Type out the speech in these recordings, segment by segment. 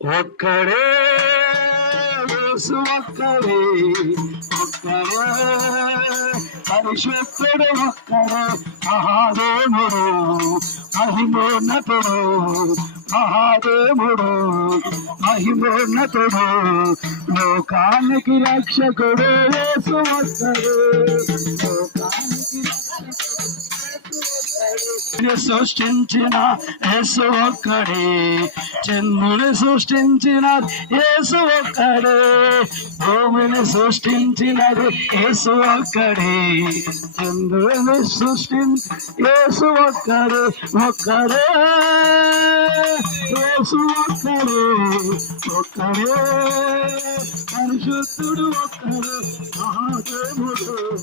ఒక్కడే యేసు ఒక్కడే ఒక్కడే పరిశుద్ధుడు ఒక్కడే మహాదేవుడు మహిమోన్నతుడు మహాదేవుడు మహిమోన్నతుడు లోకానికి రక్షకుడు యేసు ఒక్కడే లోకానికి భూమిని సృష్టించిన యేసు ఒక్కడే. చంద్రుని సృష్టించిన యేసు ఒక్కడే. భూమిని సృష్టించినది యేసు ఒక్కడే. చంద్రుని సృష్టించి యేసు ఒక్కడే. ఒక్కడే. యేసు ఒక్కడే. ఒక్కడే. పరిశుద్ధుడు ఒక్కడే. మహాదేవుడు.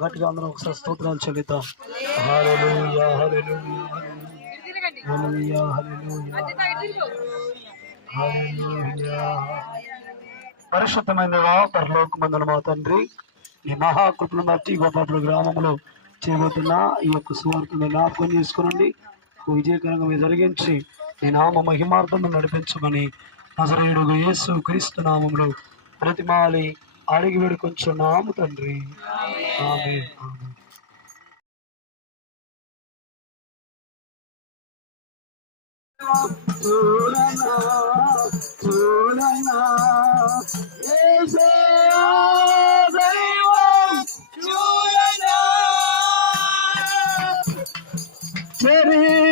గట్టిగా అందరం ఒకసారి స్తోత్రాలు చెల్లిద్దాం. హల్లెలూయా హల్లెలూయా హల్లెలూయా హల్లెలూయా పరిశుద్ధమైన పరలోకమందున మా తండ్రి ఈ మహాకృపను బట్టి గొప్ప గ్రామంలో చేయబోతున్న ఈ యొక్క సువార్తను జ్ఞాపకం చేసుకునండి. విజయకరంగా మీరు జరిగించి ఈ నామ మహిమార్థము నడిపించమని నజరేయుడు యేసు క్రీస్తు నామంలో ప్రతిమాలి అడిగి వేడుకొంచున్నాము తండ్రి. ఆమేన్. చూడనా చూడనా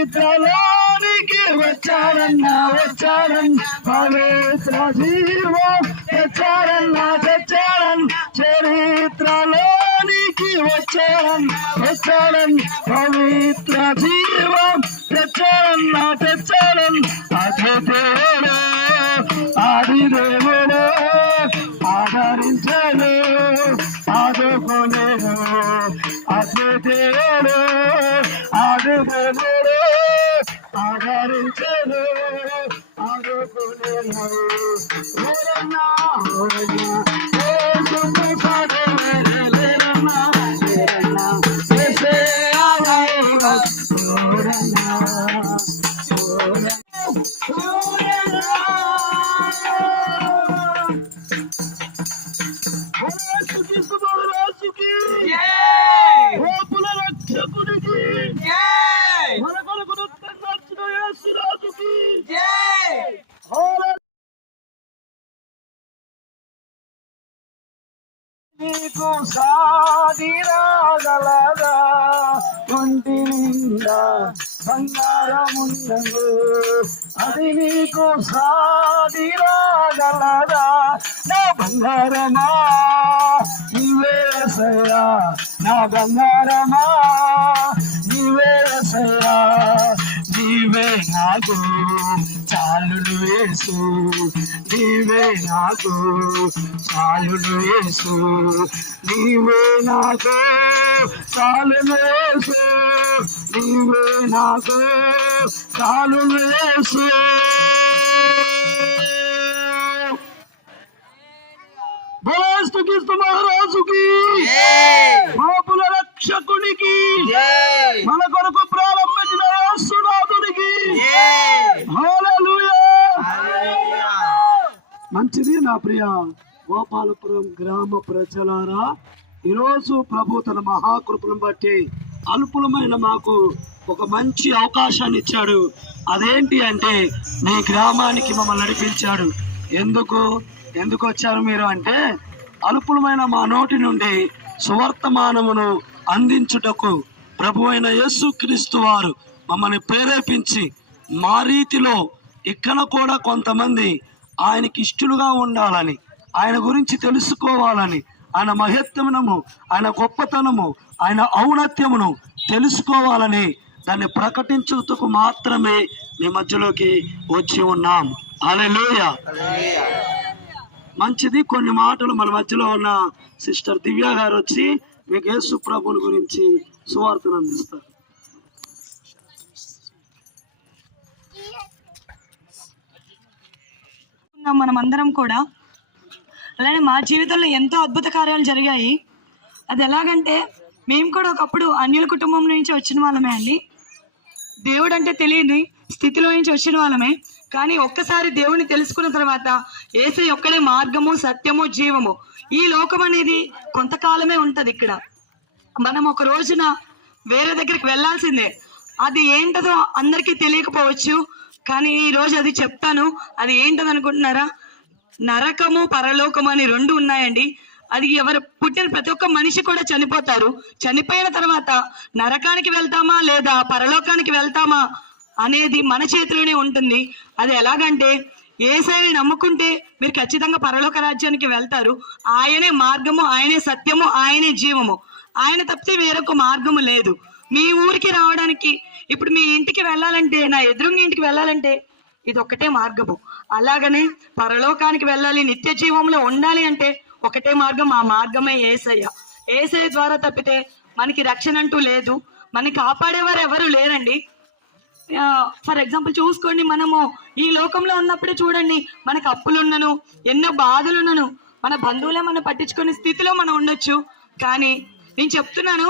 చరిత్రలోనికి వచ్చారన్న వచ్చారన్న పవిత్ర జీవం వచ్చారన్న Let it know. నీకు సాగిరాగలదా ఒంటి నిండా బంగారమున్నదు అది నీకు సాగిరాగలదా నా బంగారమా? నీవే సయ్యా నా బంగారమా? నీవే నాకు చాలును వేసు నీవే నాకు చాలును వేసు నీవే నాకు చాలును వేసు నీవే నాకు చాలును వేసు బోస్తుకిస్తు మహారాజుకి. పాపుల రక్షకునికి మన కొరకు ప్రారంభించిన యేసునాథునికి హల్లెలూయా మంచిది నా ప్రియ గోపాలపురం గ్రామ ప్రజలారా ఈరోజు ప్రభు తన మహాకృపను బట్టి అల్పులమైన మాకు ఒక మంచి అవకాశాన్ని ఇచ్చాడు. అదేంటి అంటే మీ గ్రామానికి మమ్మల్ని నడిపించాడు. ఎందుకు? ఎందుకు వచ్చారు మీరు అంటే అల్పులమైన మా నోటి నుండి సువర్తమానమును అందించుటకు ప్రభు అయిన యేసుక్రీస్తు వారు మమ్మల్ని ప్రేరేపించి మా రీతిలో ఇక్కడ కూడా కొంతమంది ఆయనకి ఇష్టలుగా ఉండాలని ఆయన గురించి తెలుసుకోవాలని ఆయన మహత్వమును ఆయన గొప్పతనము ఆయన ఔన్నత్యమును తెలుసుకోవాలని దాన్ని ప్రకటించుటకు మాత్రమే మీ మధ్యలోకి వచ్చి ఉన్నాం. అలెలోయ మంచిది కొన్ని మాటలు మన మధ్యలో ఉన్న సిస్టర్ దివ్య గారు వచ్చి మీకు యేసు ప్రభుని గురించి సువార్తను అందిస్తారు. ఉన్నాం మనం అందరం కూడా అలానే మా జీవితంలో ఎంతో అద్భుత కార్యాలు జరిగాయి. అది ఎలాగంటే మేము కూడా ఒకప్పుడు అన్యుల కుటుంబం నుంచి వచ్చిన వాళ్ళమే అండి. దేవుడు అంటే తెలియని స్థితిలో నుంచి వచ్చిన వాళ్ళమే. కానీ ఒక్కసారి దేవుని తెలుసుకున్న తర్వాత ఏసై ఒక్కడే మార్గము సత్యము జీవము. ఈ లోకం అనేది కొంతకాలమే ఉంటుంది ఇక్కడ. మనం ఒక రోజున వేరే దగ్గరికి వెళ్ళాల్సిందే. అది ఏంటదో అందరికీ తెలియకపోవచ్చు. కానీ ఈరోజు అది చెప్తాను. అది ఏంటది అనుకుంటున్నారా నరకము పరలోకము అని రెండు ఉన్నాయండి. అది ఎవరు పుట్టిన ప్రతి ఒక్క మనిషి కూడా చనిపోతారు. చనిపోయిన తర్వాత నరకానికి వెళ్తామా లేదా పరలోకానికి వెళ్తామా అనేది మన చేతిలోనే ఉంటుంది. అది ఎలాగంటే ఏసైని నమ్ముకుంటే మీరు ఖచ్చితంగా పరలోక రాజ్యానికి వెళ్తారు. ఆయనే మార్గము ఆయనే సత్యము ఆయనే జీవము. ఆయన తప్పితే వేరొక మార్గము లేదు. మీ ఊరికి రావడానికి ఇప్పుడు మీ ఇంటికి వెళ్ళాలంటే నా ఎదురుంగి ఇంటికి వెళ్ళాలంటే ఇది ఒక్కటే మార్గము. అలాగనే పరలోకానికి వెళ్ళాలి నిత్య జీవంలో ఉండాలి అంటే ఒకటే మార్గం ఆ మార్గమే ఏసయ్య. ఏసయ్య ద్వారా తప్పితే మనకి రక్షణ అంటూ లేదు మనకి కాపాడేవారు ఎవరు లేరండి. ఫర్ ఎగ్జాంపుల్ చూసుకోండి మనము ఈ లోకంలో ఉన్నప్పుడే చూడండి మనకు అప్పులున్నను ఎన్నో బాధలున్నను మన బంధువులే మనం పట్టించుకునే స్థితిలో మనం ఉండొచ్చు. కానీ నేను చెప్తున్నాను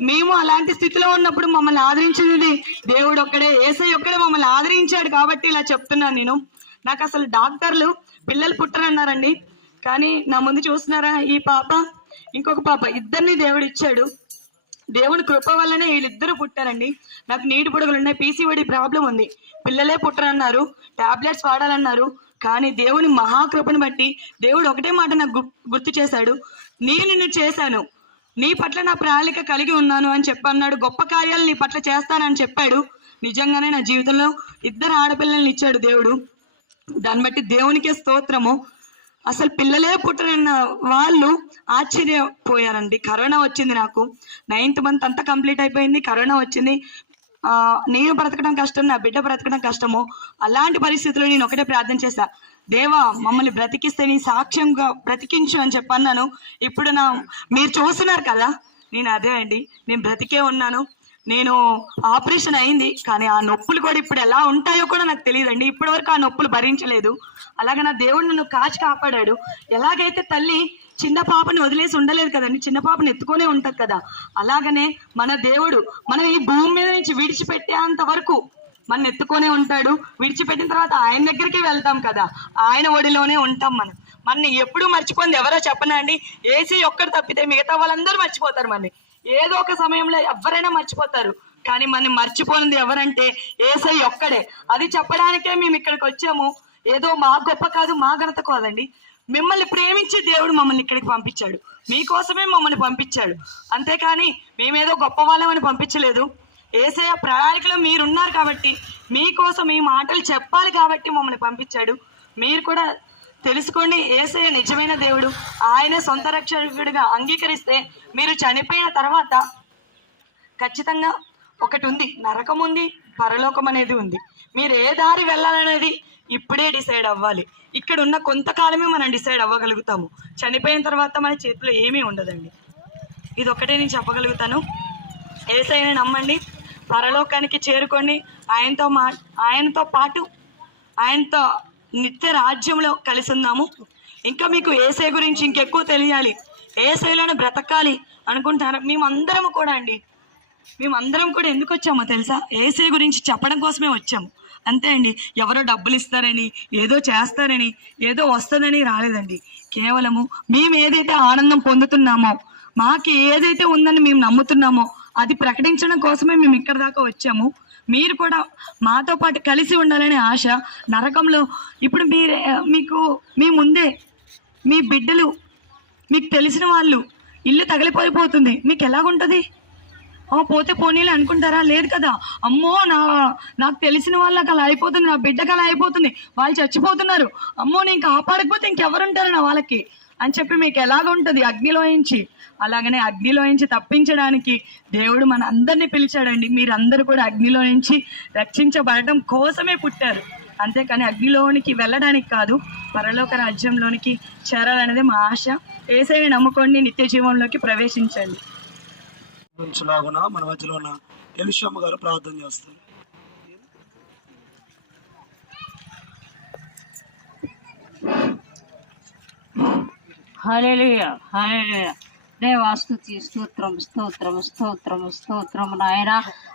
మేము అలాంటి స్థితిలో ఉన్నప్పుడు మమ్మల్ని ఆదరించినది దేవుడు ఒక్కడే ఏసై ఒక్కడే మమ్మల్ని ఆదరించాడు కాబట్టి ఇలా చెప్తున్నాను నేను. నాకు అసలు డాక్టర్లు పిల్లలు పుట్టరన్నారండి. కానీ నా ముందు చూస్తున్నారా ఈ పాప? ఇంకొక పాప ఇద్దరిని దేవుడు ఇచ్చాడు. దేవుని కృప వల్లనే వీళ్ళిద్దరూ పుట్టారండి. నాకు నీటి పొడుగులు ఉన్నాయి పీసీఓడి ప్రాబ్లం ఉంది. పిల్లలే పుట్టరన్నారు టాబ్లెట్స్ వాడాలన్నారు. కానీ దేవుని మహాకృపను బట్టి దేవుడు ఒకటే మాట నాకు గుర్తు చేశాడు. నేను నిన్ను చేశాను. నీ పట్ల నా ప్రణాళిక కలిగి ఉన్నాను అని చెప్పన్నాడు. గొప్ప కార్యాలు నీ పట్ల చేస్తానని చెప్పాడు. నిజంగానే నా జీవితంలో ఇద్దరు ఆడపిల్లల్ని ఇచ్చాడు దేవుడు. దాన్ని బట్టి దేవునికే స్తోత్రము. అసలు పిల్లలే పుట్టనన్న వాళ్ళు ఆశ్చర్యపోయారండి. కరోనా వచ్చింది నాకు. నైన్త్ మంత్ అంతా కంప్లీట్ అయిపోయింది. కరోనా వచ్చింది. నేను బ్రతకడం కష్టం నా బిడ్డ బ్రతకడం కష్టము అలాంటి పరిస్థితుల్లో నేను ఒకటే ప్రార్థన చేశా దేవా మమ్మల్ని బ్రతికిస్తే నీ సాక్ష్యంగా బ్రతికించు అని చెప్పన్నాను. ఇప్పుడు నా మీరు చూస్తున్నారు కదా నేను అదే అండి. నేను బ్రతికే ఉన్నాను. నేను ఆపరేషన్ అయింది కానీ ఆ నొప్పులు కూడా ఇప్పుడు ఎలా ఉంటాయో కూడా నాకు తెలియదండి. ఇప్పటి వరకు ఆ నొప్పులు భరించలేదు. అలాగే నా దేవుడు నన్ను కాచి కాపాడాడు. ఎలాగైతే తల్లి చిన్న పాపని వదిలేసి ఉండలేదు కదండి చిన్న పాపని ఎత్తుకొనే ఉంటుంది కదా అలాగనే మన దేవుడు మనం ఈ భూమి మీద నుంచి విడిచిపెట్టేంత వరకు మన ఎత్తుకొనే ఉంటాడు. విడిచిపెట్టిన తర్వాత ఆయన దగ్గరికి వెళ్తాం కదా ఆయన ఒడిలోనే ఉంటాం మనం. మన ఎప్పుడు మర్చిపోయింది ఎవరో చెప్పనండి. ఏసీ ఒక్కడు తప్పితే మిగతా వాళ్ళందరూ మర్చిపోతారు మనని ఏదో ఒక సమయంలో ఎవరైనా మర్చిపోతారు. కానీ మనం మర్చిపోనిది ఎవరంటే ఏసై ఒక్కడే. అది చెప్పడానికే మేము ఇక్కడికి వచ్చాము. ఏదో మా గొప్ప కాదు మా ఘనత కాదండి. మిమ్మల్ని ప్రేమించి దేవుడు మమ్మల్ని ఇక్కడికి పంపించాడు. మీకోసమే మమ్మల్ని పంపించాడు. అంతేకాని మేమేదో గొప్ప వాళ్ళమని పంపించలేదు. ఏసయ ప్రణాళికలో మీరున్నారు కాబట్టి మీకోసం ఈ మాటలు చెప్పాలి కాబట్టి మమ్మల్ని పంపించాడు. మీరు కూడా తెలుసుకోండి ఏసయ నిజమైన దేవుడు. ఆయన సొంత రక్షకుడిగా అంగీకరిస్తే మీరు చనిపోయిన తర్వాత ఖచ్చితంగా ఒకటి ఉంది నరకం ఉంది పరలోకం అనేది ఉంది. మీరు ఏ దారి వెళ్ళాలనేది ఇప్పుడే డిసైడ్ అవ్వాలి. ఇక్కడ ఉన్న కొంతకాలమే మనం డిసైడ్ అవ్వగలుగుతాము. చనిపోయిన తర్వాత మన చేతిలో ఏమీ ఉండదండి. ఇది ఒకటే నేను చెప్పగలుగుతాను. ఏసైనా నమ్మండి పరలోకానికి చేరుకోండి ఆయనతో మా ఆయనతో పాటు ఆయనతో నిత్య రాజ్యంలో కలిసి ఉందాము ఇంకా మీకు ఏసై గురించి ఇంకెక్కువ తెలియాలి. ఏసైలోనే బ్రతకాలి అనుకుంటారు. మేమందరం కూడా అండి. మేమందరం కూడా ఎందుకు వచ్చామో తెలుసా? ఏసై గురించి చెప్పడం కోసమే వచ్చాము. అంతే అండి. ఎవరో డబ్బులు ఇస్తారని ఏదో చేస్తారని ఏదో వస్తుందని రాలేదండి. కేవలము మేము ఏదైతే ఆనందం పొందుతున్నామో మాకు ఏదైతే ఉందని మేము నమ్ముతున్నామో అది ప్రకటించడం కోసమే మేము ఇక్కడ దాకా వచ్చాము. మీరు కూడా మాతో పాటు కలిసి ఉండాలనే ఆశ నరకంలో. ఇప్పుడు మీరే మీకు మీ ముందే మీ బిడ్డలు మీకు తెలిసిన వాళ్ళు ఇల్లు తగిలిపోయిపోతుంది. మీకు ఎలాగుంటుంది? పోతే పోనీలే అనుకుంటారా? లేదు కదా. అమ్మో నా నాకు తెలిసిన వాళ్ళకి అలా అయిపోతుంది నా బిడ్డకి అలా అయిపోతుంది. వాళ్ళు చచ్చిపోతున్నారు. అమ్మో నేను కాపాడకపోతే ఇంకెవరుంటారు నా వాళ్ళకి? అని చెప్పి మీకు ఎలాగుంటుంది? ఉంటుంది అగ్నిలోంచి అలాగనే అగ్నిలోంచి తప్పించడానికి దేవుడు మన అందరినీ పిలిచాడండి. మీరందరూ కూడా అగ్నిలో నుంచి రక్షించబడటం కోసమే పుట్టారు. అంతేకాని అగ్నిలోనికి వెళ్ళడానికి కాదు పరలోక రాజ్యంలోనికి చేరాలనేది మా ఆశ. ఏసైని నమ్ముకోండి నిత్య జీవంలోకి ప్రవేశించండి. ఉంచులాగున మన మధ్యలో ఉన్న గారు ప్రార్థన చేస్తారు. హల్లెలూయా హల్లెలూయా. దేవాస్తుతి స్తోత్రం స్తోత్రం స్తోత్రం స్తోత్రం నాయన.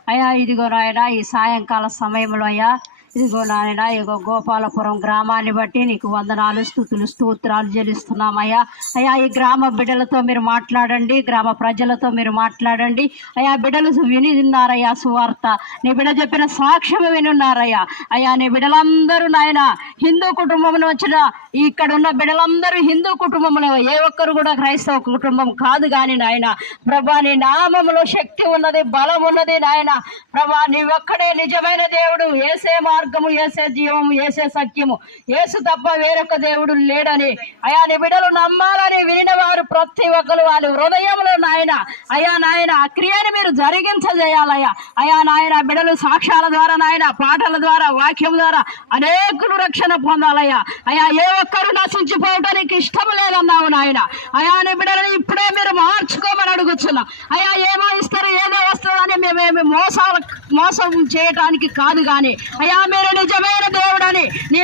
అయ్యా ఇదిగో నాయన ఈ సాయంకాల సమయంలో అయ్యా ఇదిగో నాయన ఇదిగో గోపాలపురం గ్రామాన్ని బట్టి నీకు వందనాలు స్థుతులు స్తోత్రాలు చెల్లిస్తున్నామయ్యా. అయ్యా ఈ గ్రామ బిడ్డలతో మీరు మాట్లాడండి గ్రామ ప్రజలతో మీరు మాట్లాడండి. అయ్యా బిడ్డలు విని ఉన్నారయ్యా సువార్త. నీ బిడ్డ చెప్పిన సాక్ష్యం వినున్నారయ్యా అయ్యా నీ బిడ్డలందరూ నాయన హిందూ కుటుంబంలో వచ్చిన ఇక్కడ ఉన్న బిడ్డలందరూ హిందూ కుటుంబంలో ఏ ఒక్కరు కూడా క్రైస్తవ కుటుంబం కాదు కానీ నాయన ప్రభా నీ నామములో శక్తి ఉన్నది బలం ఉన్నది నాయన. ప్రభా నీ ఒక్కడే నిజమైన దేవుడు ఏసే మార్గము ఏసే జీవము ఏసే సత్యము. ఏసు తప్ప వేరొక దేవుడు లేడని. అయా నీ బిడ్డలు నమ్మాలని వినిన వారు ప్రతి ఒక్కరు వారి హృదయంలో నాయన. అయా నాయన ఆ క్రియని మీరు జరిగించజేయాలయ్యా. అయా నాయన బిడలు సాక్ష్యాల ద్వారా నాయన పాటల ద్వారా వాక్యం ద్వారా అనేకులు రక్షణ పొందాలయ్యా. అయా ఏ ఒక్కరు నశించిపోవటానికి ఇష్టం లేదన్నావు నాయన. అయా నీ ఇప్పుడే మీరు మార్చుకోమని అడుగుతున్నా అయా ఏమో ఇస్తారు ఏదో వస్తుందని మేమేమి మోసాలు మోసం చేయటానికి కాదు కానీ అయా మీరు నిజమైన దేవుడని నీ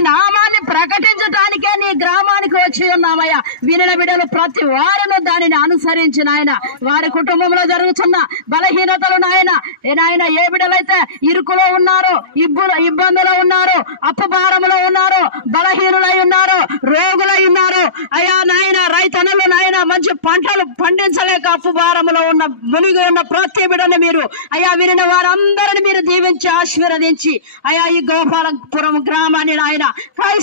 నామాన్ని ప్రకటించడానికే నీ గ్రామానికి వచ్చి ఉన్నామయ్యా వినిన బిడ్డలు ప్రతి వారిని దానిని అనుసరించి నాయన వారి కుటుంబంలో జరుగుతున్న బలహీనతలు నాయన నాయన ఏ బిడలైతే ఇరుకులో ఉన్నారో ఇబ్బులు ఇబ్బందులు ఉన్నారో అప్పభారములో ఉన్నారో బలహీనులై ఉన్నారు రోగులై ఉన్నారు అయ్యా నాయన రైతనులు నాయన మంచి పంటలు పండించలేక అప్పుభారంలో ఉన్న మునిగి ఉన్న ప్రతి బిడ్డను మీరు అయ్యా వినిన వారందరిని మీరు దీవించి ఆశీర్వదించి అయ్యా ఈ గోపాలపురం గ్రామాన్ని నాయన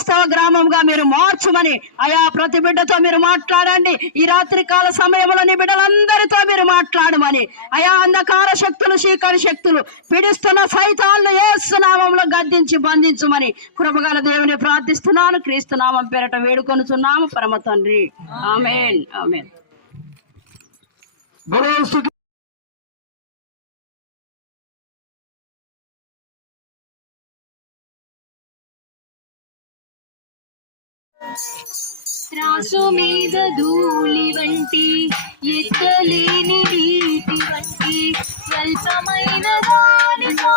క్రైస్తవ గ్రామంగా మీరు మార్చుమని అయా ప్రతి బిడ్డతో మీరు మాట్లాడండి. ఈ రాత్రి కాల సమయంలో నీ బిడ్డలందరితో మీరు మాట్లాడమని. అయా అంధకార శక్తులు శీకర శక్తులు పీడిస్తున్న సైతాలను ఏసునామంలో గద్దించి బంధించుమని కృపగల దేవుని ప్రార్థిస్తున్నాను. క్రీస్తునామం పేరట వేడుకొనుచున్నాము. పరమ తండ్రి. ఆమెన్. ఆమెన్. త్రాసు మీద ధూళి వంటి ఎత్తలేని నీటి వంటి స్వల్పమైన దానితో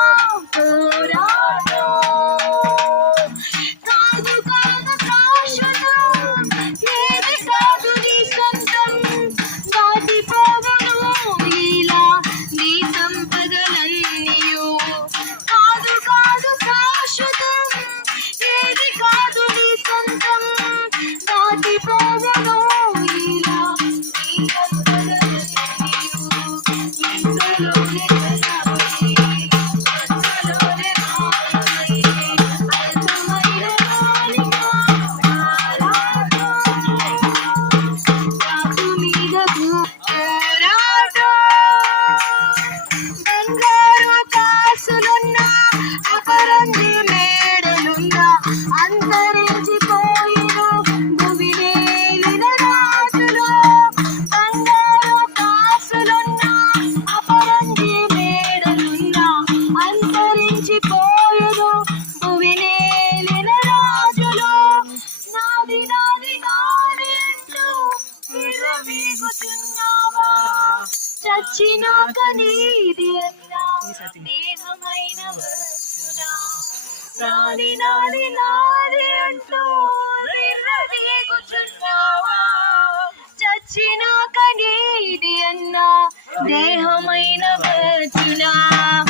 Marina Vetina.